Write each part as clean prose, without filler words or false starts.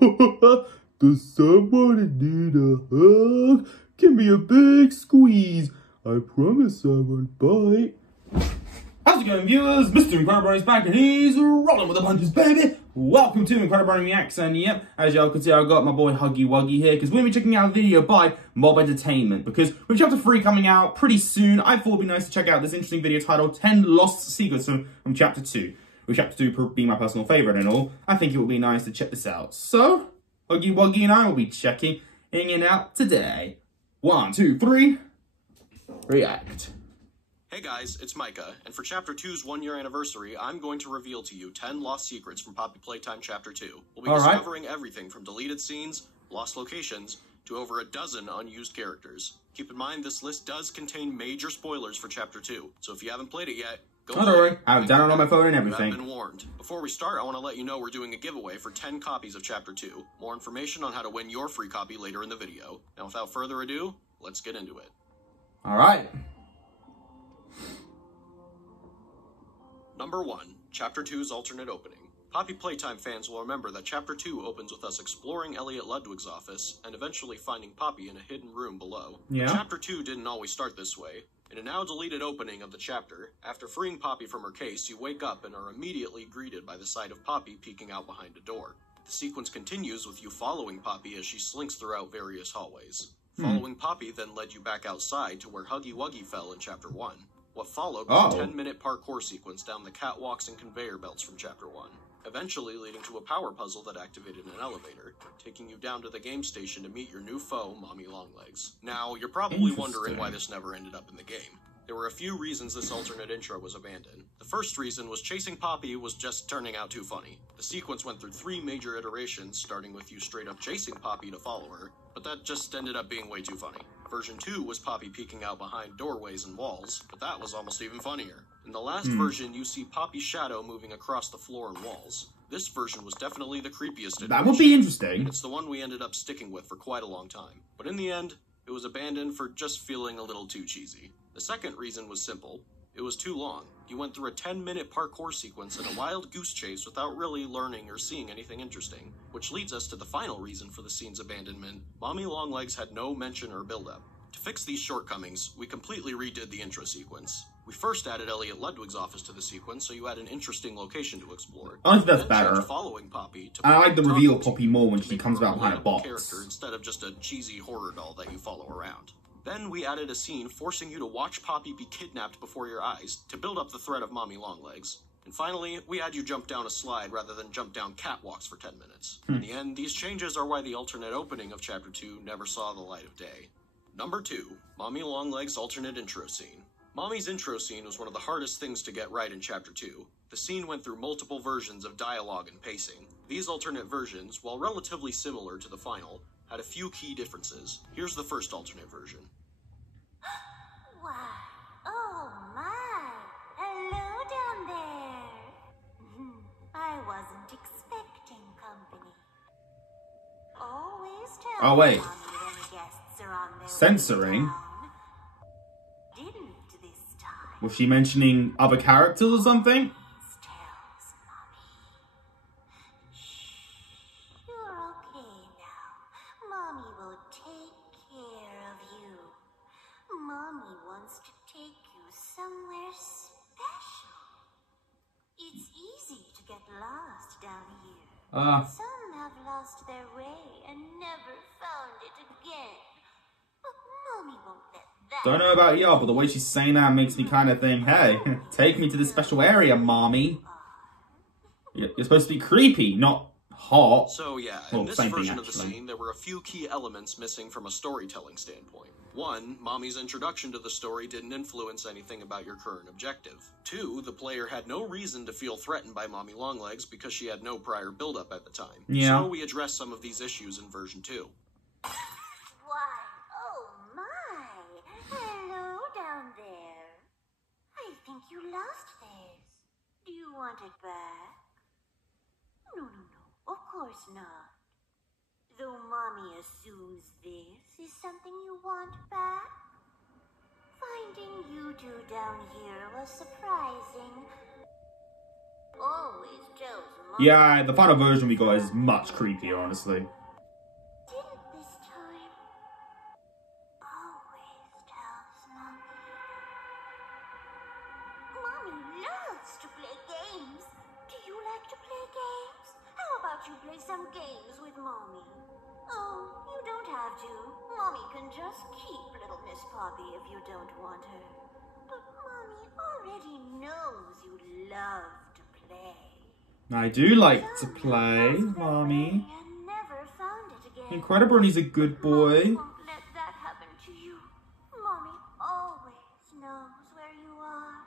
Does somebody need a hug? Give me a big squeeze. I promise I won't bite. How's it going, viewers? Mr. Incredi-Brony's back and he's rolling with the punches, baby. Welcome to Incredi-Brony Reacts, and yep, as y'all can see, I've got my boy Huggy Wuggy here because we're going to be checking out a video by Mob Entertainment because with Chapter 3 coming out pretty soon, I thought it'd be nice to check out this interesting video titled 10 Lost Secrets from Chapter 2. With Chapter 2 being my personal favourite and all, I think it would be nice to check this out. So, Huggy Wuggy and I will be checking it out today. 1, 2, 3, react. Hey guys, it's Micah, and for Chapter 2's 1-year anniversary, I'm going to reveal to you 10 lost secrets from Poppy Playtime Chapter 2. We'll be discovering everything from deleted scenes, lost locations, to over a dozen unused characters. Keep in mind, this list does contain major spoilers for Chapter 2, so if you haven't played it yet, go don't worry, I have it down on my phone and everything. You have been warned. Before we start, I want to let you know we're doing a giveaway for 10 copies of Chapter 2. More information on how to win your free copy later in the video. Now without further ado, let's get into it. Alright. Number 1. Chapter 2's alternate opening. Poppy Playtime fans will remember that Chapter 2 opens with us exploring Elliot Ludwig's office and eventually finding Poppy in a hidden room below. Yeah. Chapter 2 didn't always start this way. In a now deleted opening of the chapter, after freeing Poppy from her case, you wake up and are immediately greeted by the sight of Poppy peeking out behind a door. The sequence continues with you following Poppy as she slinks throughout various hallways. Following Poppy then led you back outside to where Huggy Wuggy fell in Chapter 1. What followed was a 10-minute parkour sequence down the catwalks and conveyor belts from Chapter 1, eventually leading to a power puzzle that activated an elevator, taking you down to the game station to meet your new foe, Mommy Longlegs. Now, you're probably wondering why this never ended up in the game. There were a few reasons this alternate intro was abandoned. The first reason was chasing Poppy was just turning out too funny. The sequence went through 3 major iterations, starting with you straight up chasing Poppy to follow her, but that just ended up being way too funny. Version 2 was Poppy peeking out behind doorways and walls, but that was almost even funnier. In the last version, you see Poppy's shadow moving across the floor and walls. This version was definitely the creepiest iteration. That would be interesting. It's the one we ended up sticking with for quite a long time. But in the end, it was abandoned for just feeling a little too cheesy. The second reason was simple. It was too long. You went through a 10-minute parkour sequence and a wild goose chase without really learning or seeing anything interesting. Which leads us to the final reason for the scene's abandonment. Mommy Longlegs had no mention or build-up. To fix these shortcomings, we completely redid the intro sequence. We first added Elliot Ludwig's office to the sequence, so you had an interesting location to explore. I think that's better. Following Poppy to I like the reveal of Poppy more when she comes out behind a box. Character instead of just a cheesy horror doll that you follow around. Then we added a scene forcing you to watch Poppy be kidnapped before your eyes to build up the threat of Mommy Longlegs. And finally, we had you jump down a slide rather than jump down catwalks for 10 minutes. In the end, these changes are why the alternate opening of Chapter 2 never saw the light of day. Number 2. Mommy Longlegs' alternate intro scene. Mommy's intro scene was one of the hardest things to get right in Chapter 2. The scene went through multiple versions of dialogue and pacing. These alternate versions, while relatively similar to the final, had a few key differences. Here's the first alternate version. Wow. Oh my. Hello down there. I wasn't expecting company. Always tell wait. Mommy when guests are on their Censoring? way down. Didn't this time. Was she mentioning other characters or something? Tells Mommy. Shh. You're okay now. Mommy will take care of you. Mommy wants to take you somewhere special. It's easy to get lost down here. Some have lost their way and never found it again. But Mommy won't let that. Don't know about y'all, but the way she's saying that makes me kind of think, hey, take me to this special area, Mommy. You're supposed to be creepy, not hot. So yeah, in this version of the scene, there were a few key elements missing from a storytelling standpoint. 1, Mommy's introduction to the story didn't influence anything about your current objective. 2, the player had no reason to feel threatened by Mommy Longlegs because she had no prior build-up at the time. Yeah. So we addressed some of these issues in version 2. Why, oh my. Hello down there. I think you lost this. Do you want it back? No, of course not. Though Mommy assumes this is something you want back. Finding you two down here was surprising. always tells Mommy. Yeah, the final version we got is much creepier, honestly. Didn't this time? Always tells Mommy. Mommy loves to play games. Do you like to play games? How about you play some games with Mommy? Oh, you don't have to. Mommy can just keep little Miss Poppy if you don't want her. But Mommy already knows you love to play. I do like to play, Mommy. And never found it again. Incredi-Brony's a good boy. Mommy won't let that happen to you. Mommy always knows where you are.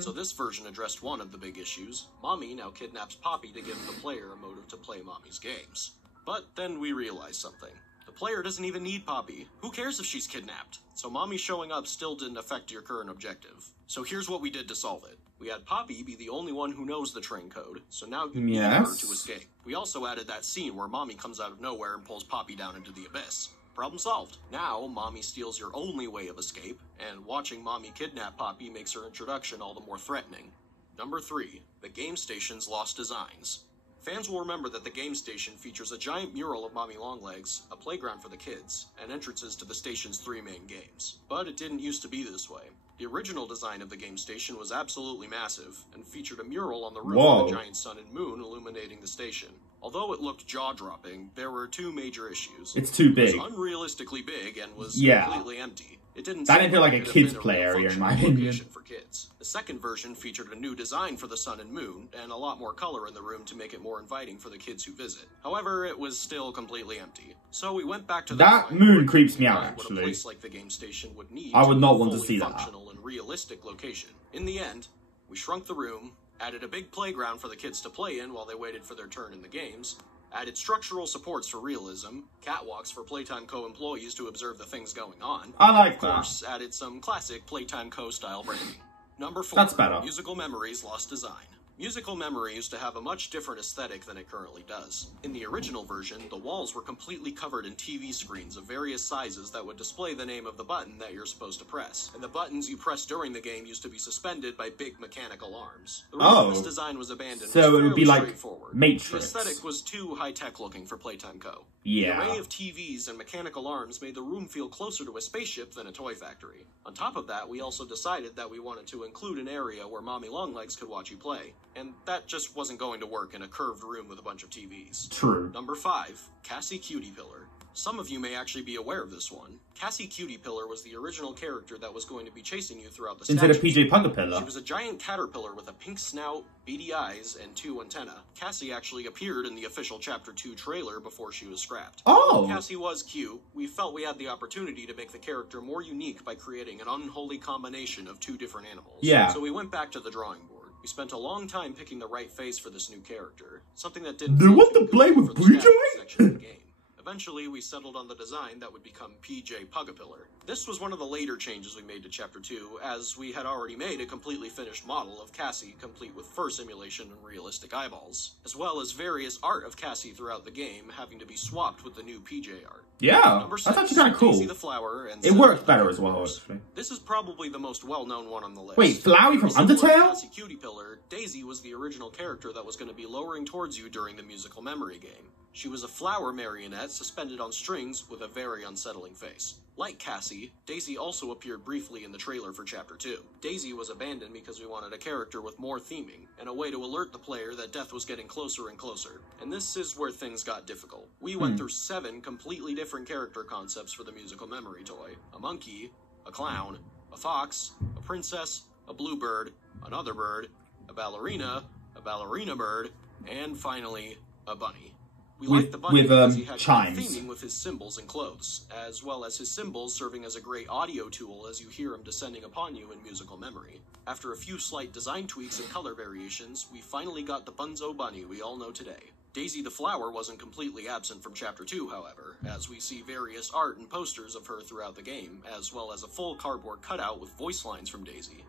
So this version addressed one of the big issues. Mommy now kidnaps Poppy to give the player a motive to play Mommy's games. But then we realized something. The player doesn't even need Poppy. Who cares if she's kidnapped? So Mommy showing up still didn't affect your current objective. So here's what we did to solve it. We had Poppy be the only one who knows the train code, so now you need her to escape. We also added that scene where Mommy comes out of nowhere and pulls Poppy down into the abyss. Problem solved. Now, Mommy steals your only way of escape, and watching Mommy kidnap Poppy makes her introduction all the more threatening. Number 3. The game station's lost designs. Fans will remember that the game station features a giant mural of Mommy Longlegs, a playground for the kids, and entrances to the station's 3 main games. But it didn't used to be this way. The original design of the game station was absolutely massive, and featured a mural on the roof of the giant sun and moon illuminating the station. Although it looked jaw-dropping, there were 2 major issues. It's too big. It was unrealistically big and was completely empty. It didn't feel like a kids' play area, in my opinion. For kids. The second version featured a new design for the sun and moon, and a lot more color in the room to make it more inviting for the kids who visit. However, it was still completely empty. So we went back to the that moon creeps me out, what actually. a place like the game station would need I would not want to fully see that. functional and realistic location. In the end, we shrunk the room, added a big playground for the kids to play in while they waited for their turn in the games, added structural supports for realism, catwalks for Playtime Co. employees to observe the things going on. I like that. Of course, added some classic Playtime Co. style branding. Number 4. That's better. Musical Memories lost design. Musical Memory used to have a much different aesthetic than it currently does. In the original version, the walls were completely covered in TV screens of various sizes that would display the name of the button that you're supposed to press. And the buttons you press during the game used to be suspended by big mechanical arms. The reason this design was abandoned so was it would be like straightforward. Matrix. The aesthetic was too high-tech looking for Playtime Co. Yeah. The array of TVs and mechanical arms made the room feel closer to a spaceship than a toy factory. On top of that, we also decided that we wanted to include an area where Mommy Longlegs could watch you play. And that just wasn't going to work in a curved room with a bunch of TVs. True. Number 5. Cassie Cutie Pillar. Some of you may actually be aware of this one. Cassie Cutie Pillar was the original character that was going to be chasing you throughout the Instead of statue. PJ Pugapillar. She was a giant caterpillar with a pink snout, beady eyes, and 2 antennae. Cassie actually appeared in the official Chapter 2 trailer before she was scrapped. Oh! While Cassie was cute, we felt we had the opportunity to make the character more unique by creating an unholy combination of 2 different animals. Yeah. So we went back to the drawing board. We spent a long time picking the right face for this new character, something that didn't They want to play with PJ? section of the game. Eventually, we settled on the design that would become PJ Pugapillar. This was one of the later changes we made to Chapter 2, as we had already made a completely finished model of Cassie, complete with fur simulation and realistic eyeballs, as well as various art of Cassie throughout the game having to be swapped with the new PJ art. Yeah, Number 6, that's actually kind of cool. Daisy the Flower and it works better as well, actually. This is probably the most well-known one on the list. Wait, Flowey from Similar to Undertale? Cassie Cutie Pillar, Daisy was the original character that was going to be lowering towards you during the musical memory game. She was a flower marionette suspended on strings with a very unsettling face. Like Cassie, Daisy also appeared briefly in the trailer for Chapter 2. Daisy was abandoned because we wanted a character with more theming, and a way to alert the player that death was getting closer and closer. And this is where things got difficult. We went through 7 completely different character concepts for the musical memory toy. A monkey, a clown, a fox, a princess, a bluebird, another bird, a ballerina bird, and finally, a bunny. We liked the bunny because he had chimes. great theming with his symbols and clothes, as well as his symbols serving as a great audio tool as you hear him descending upon you in musical memory. After a few slight design tweaks and color variations, we finally got the Bunzo bunny we all know today. Daisy the Flower wasn't completely absent from Chapter 2, however, as we see various art and posters of her throughout the game, as well as a full cardboard cutout with voice lines from Daisy.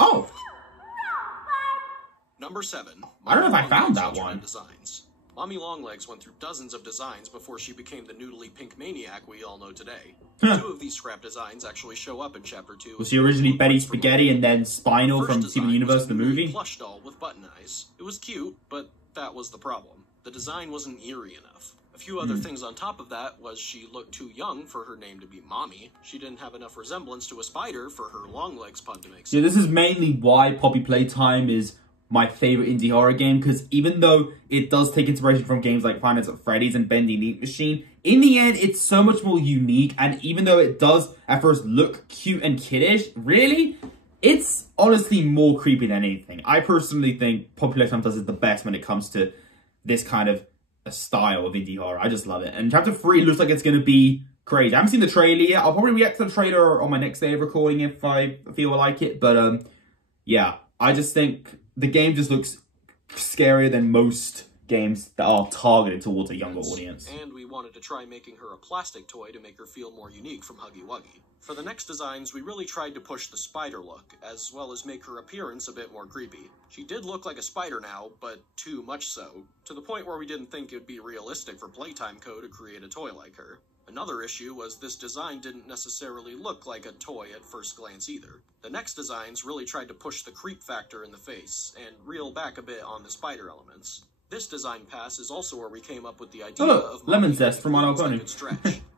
Oh! Number 7. I don't know if I found that one. Designs. Mommy Longlegs went through dozens of designs before she became the noodly pink maniac we all know today. 2 of these scrap designs actually show up in Chapter 2. Was she originally Betty Spaghetti and then Spinal from Steven Universe, the movie? Plush doll with button eyes. It was cute, but that was the problem. The design wasn't eerie enough. A few other things on top of that was she looked too young for her name to be Mommy. She didn't have enough resemblance to a spider for her Longlegs pun to make sense. Yeah, this is mainly why Poppy Playtime is my favorite indie horror game, because even though it does take inspiration from games like Five Nights at Freddy's and Bendy Meat Machine, in the end, it's so much more unique, and even though it does at first look cute and kiddish, really, it's honestly more creepy than anything. I personally think Poppy Playtime does it the best when it comes to this kind of a style of indie horror. I just love it. And Chapter 3 looks like it's going to be crazy. I haven't seen the trailer yet. I'll probably react to the trailer on my next day of recording if I feel like it, but yeah, I just think the game just looks scarier than most games that are targeted towards a younger audience. And we wanted to try making her a plastic toy to make her feel more unique from Huggy Wuggy. For the next designs, we really tried to push the spider look, as well as make her appearance a bit more creepy. She did look like a spider now, but too much so, to the point where we didn't think it would be realistic for Playtime Co. to create a toy like her. Another issue was this design didn't necessarily look like a toy at first glance either. The next designs really tried to push the creep factor in the face, and reel back a bit on the spider elements. This design pass is also where we came up with the idea of lemon zest from My Dog Bunny.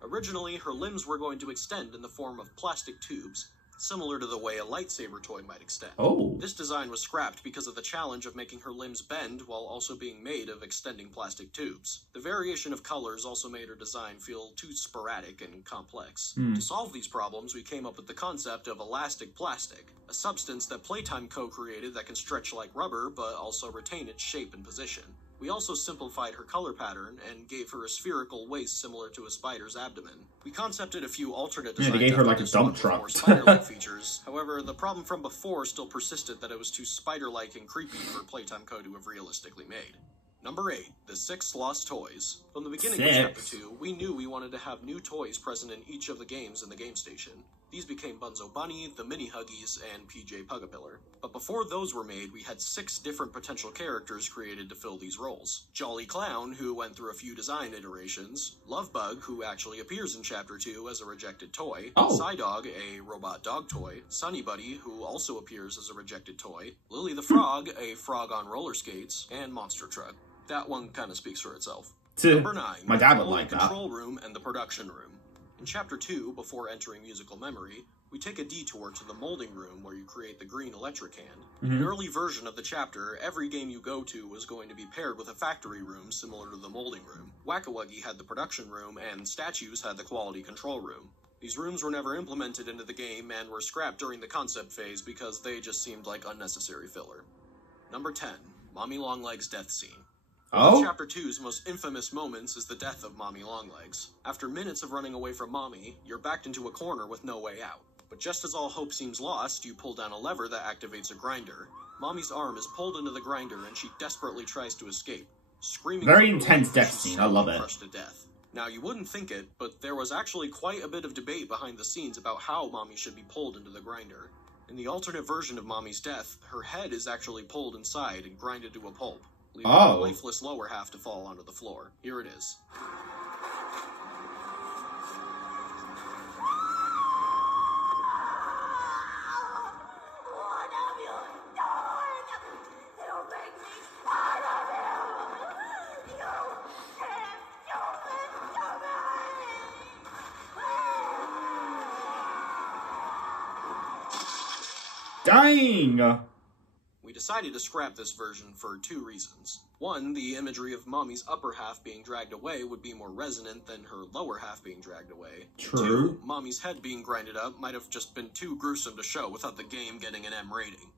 Originally, her limbs were going to extend in the form of plastic tubes, similar to the way a lightsaber toy might extend. Oh. This design was scrapped because of the challenge of making her limbs bend while also being made of extending plastic tubes. The variation of colors also made her design feel too sporadic and complex. To solve these problems, we came up with the concept of elastic plastic, a substance that Playtime co-created that can stretch like rubber but also retain its shape and position. We also simplified her color pattern and gave her a spherical waist similar to a spider's abdomen. We concepted a few alternate designs. Yeah, they gave her like a dump truck. More spider-like features. However, the problem from before still persisted that it was too spider-like and creepy for Playtime Co. to have realistically made. Number 8, the 6 lost toys. From the beginning of Chapter 2, we knew we wanted to have new toys present in each of the games in the game station. These became Bunzo Bunny, the Mini Huggies, and PJ Pugapillar. But before those were made, we had 6 different potential characters created to fill these roles. Jolly Clown, who went through a few design iterations. Lovebug, who actually appears in Chapter 2 as a rejected toy. Psydog, a robot dog toy. Sunny Buddy, who also appears as a rejected toy. Lily the Frog, a frog on roller skates. And Monster Truck. That one kind of speaks for itself. Number 9, my dad would like the control room and the production room. In Chapter 2, before entering musical memory, we take a detour to the molding room where you create the green electric hand. In an early version of the chapter, every game you go to was going to be paired with a factory room similar to the molding room. Whack-A-Wuggy had the production room, and Statues had the quality control room. These rooms were never implemented into the game and were scrapped during the concept phase because they just seemed like unnecessary filler. Number 10, Mommy Longlegs' death scene. One of Chapter 2's most infamous moments is the death of Mommy Longlegs. After minutes of running away from Mommy, you're backed into a corner with no way out. But just as all hope seems lost, you pull down a lever that activates a grinder. Mommy's arm is pulled into the grinder and she desperately tries to escape, screaming. Very intense death scene, I love it. Crushed to death. Now, you wouldn't think it, but there was actually quite a bit of debate behind the scenes about how Mommy should be pulled into the grinder. In the alternate version of Mommy's death, her head is actually pulled inside and grinded to a pulp, leaving the lifeless lower half to fall onto the floor. Here it is. What have you done? You make me part of you! You have stolen to me! Dang! We decided to scrap this version for 2 reasons. One, the imagery of Mommy's upper half being dragged away would be more resonant than her lower half being dragged away. True. 2, Mommy's head being grinded up might have just been too gruesome to show without the game getting an M rating.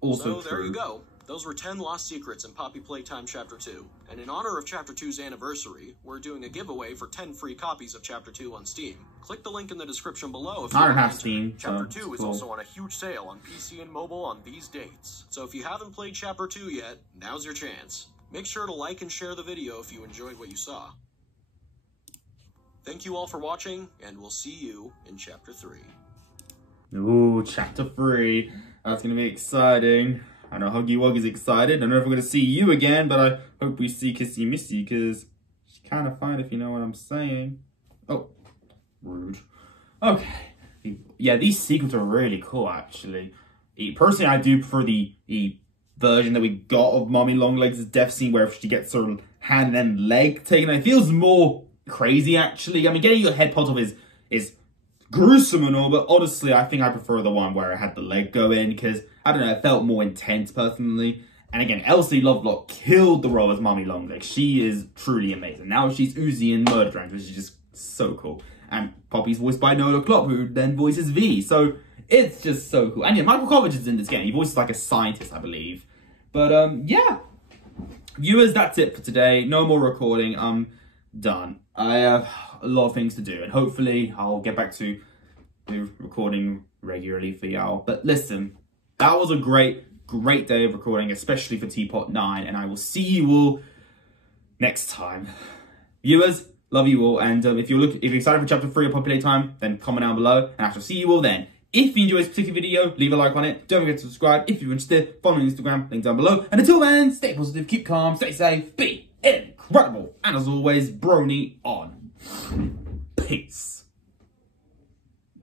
Also so there you go. Those were 10 lost secrets in Poppy Playtime Chapter 2. And in honor of Chapter 2's anniversary, we're doing a giveaway for 10 free copies of Chapter 2 on Steam. Click the link in the description below if you I don't want have to enter. Steam, Chapter so 2 is cool. also on a huge sale on PC and mobile on these dates. So if you haven't played Chapter 2 yet, now's your chance. Make sure to like and share the video if you enjoyed what you saw. Thank you all for watching, and we'll see you in Chapter 3. Ooh, Chapter 3. That's gonna be exciting. I know Huggy Wuggy's excited. I don't know if we're going to see you again, but I hope we see Kissy Missy, because she's kind of fine, if you know what I'm saying. Oh, rude. Okay. Yeah, these sequences are really cool, actually. Personally, I do prefer the version that we got of Mommy Longlegs' death scene, where she gets her hand and leg taken. It feels more crazy, actually. I mean, getting your head popped off is gruesome and all, but honestly, I think I prefer the one where I had the leg go in, because, I don't know, it felt more intense, personally. And again, Elsie Lovelock killed the role as Mommy Longlegs. She is truly amazing. Now she's Uzi in Murder Drones, which is just so cool. And Poppy's voiced by Nola Klopp, who then voices V. So it's just so cool. And yeah, Michael Kovac is in this game. He voices like a scientist, I believe. But yeah. Viewers, that's it for today. No more recording. I'm done. I have a lot of things to do. And hopefully I'll get back to recording regularly for y'all. But listen, that was a great day of recording, especially for Teapot 9. And I will see you all next time. Viewers, love you all, and if you're excited for Chapter 3 of Playtime, then comment down below, and I shall see you all then. If you enjoyed this particular video, leave a like on it. Don't forget to subscribe. If you're interested, follow me on Instagram, link down below. And until then, stay positive, keep calm, stay safe, be incredible. And as always, Brony on. Peace.